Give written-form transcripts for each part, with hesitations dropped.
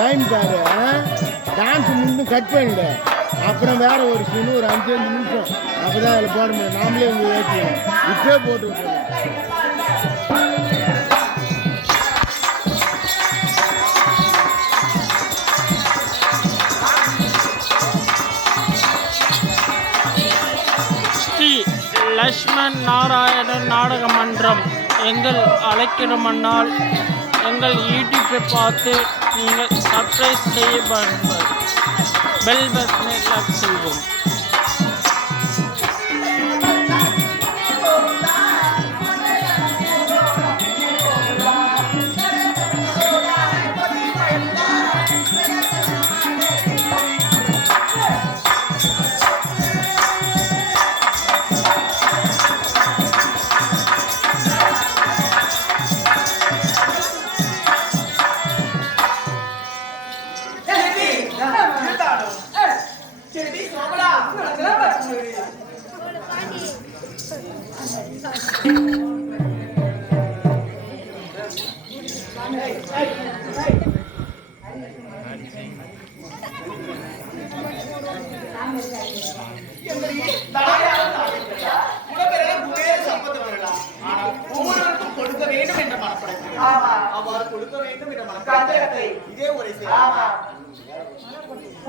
Time பாரு. Dance முன்னும் cut பண்ணிவிடு. அப்புறம் வேறு ஒரு சீனு ஒரு 5 நிமிஷம் அப்போ தான் அதில் போட முடியும். நாமளே உங்கள் ஏற்றிக்கணும். இப்பே போட்டு விட்டுருவோம். ஸ்ரீ லக்ஷ்மண் நாராயணன் நாடக மன்றம் எங்கள் அழைக்கிறமன்னால் எங்கள் யூடியூப்பை பார்த்து நீங்கள் சப்ஸ்கிரைப் செய்ய பாருங்கள். பெல் பட்டனை கிளிக் செய்வோம்.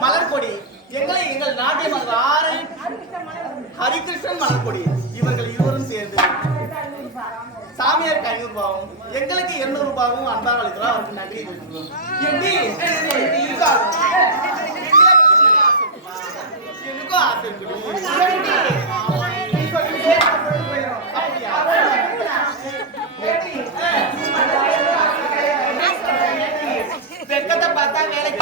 மலர்கொடி எங்களை எங்கள் நாட்டை மலர் ஹரிகிருஷ்ணன் மலர்கொடி இவர்கள் இருவரும் சேர்ந்து சாமியாருக்கு 500 ரூபாயும் எங்களுக்கு 200 ரூபாயும் அன்பாக அளிக்கலாம். அவருக்கு நன்றி தெரிவிக்கிறோம். எனக்கும் ஆசை வெக்கத்தை பார்த்தா வேலைக்கு